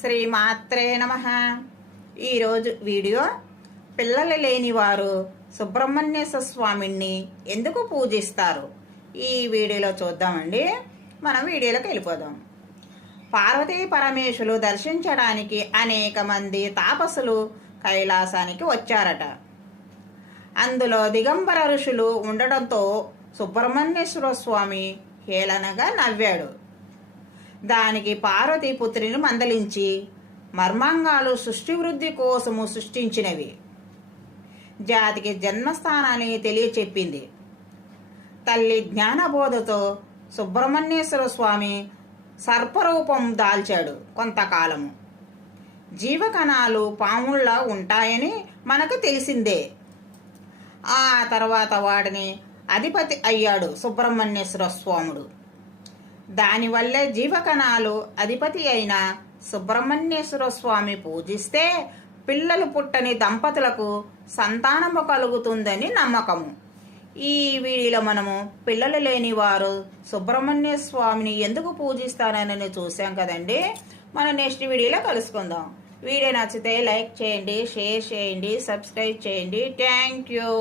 శ్రీమాత్రే నమః. ఈరోజు వీడియో పిల్లలు లేని వారు సుబ్రహ్మణ్యేశ్వర స్వామిని ఎందుకు పూజిస్తారు ఈ వీడియోలో చూద్దామండి. మనం వీడియోలోకి వెళ్ళిపోదాం. పార్వతీ పరమేశ్వరులు దర్శించడానికి అనేక మంది తాపసులు కైలాసానికి వచ్చారట. అందులో దిగంబర ఋషులు ఉండడంతో సుబ్రహ్మణ్యేశ్వర స్వామి హేళనగా నవ్వాడు. దానికి పార్వతీ పుత్రిని మందలించి మర్మాంగాలు సృష్టి వృద్ధి కోసము సృష్టించినవి, జాతికి జన్మస్థానాన్ని తెలియచెప్పింది. తల్లి జ్ఞానబోధతో సుబ్రహ్మణ్యేశ్వర స్వామి సర్పరూపం దాల్చాడు. కొంతకాలము జీవకణాలు పాముల్లా ఉంటాయని మనకు తెలిసిందే. ఆ తర్వాత వాడిని అధిపతి అయ్యాడు సుబ్రహ్మణ్యేశ్వర స్వాముడు. దానివల్లే జీవకణాలు అధిపతి అయిన సుబ్రహ్మణ్యేశ్వర స్వామి పూజిస్తే పిల్లలు పుట్టని దంపతులకు సంతానము కలుగుతుందని నమ్మకము. ఈ వీడియోలో మనము పిల్లలు లేని వారు సుబ్రహ్మణ్య స్వామిని ఎందుకు పూజిస్తారని చూసాం కదండి. మనం నెక్స్ట్ వీడియోలో కలుసుకుందాం. వీడియో నచ్చితే లైక్ చేయండి, షేర్ చేయండి, సబ్స్క్రైబ్ చేయండి. Thank you.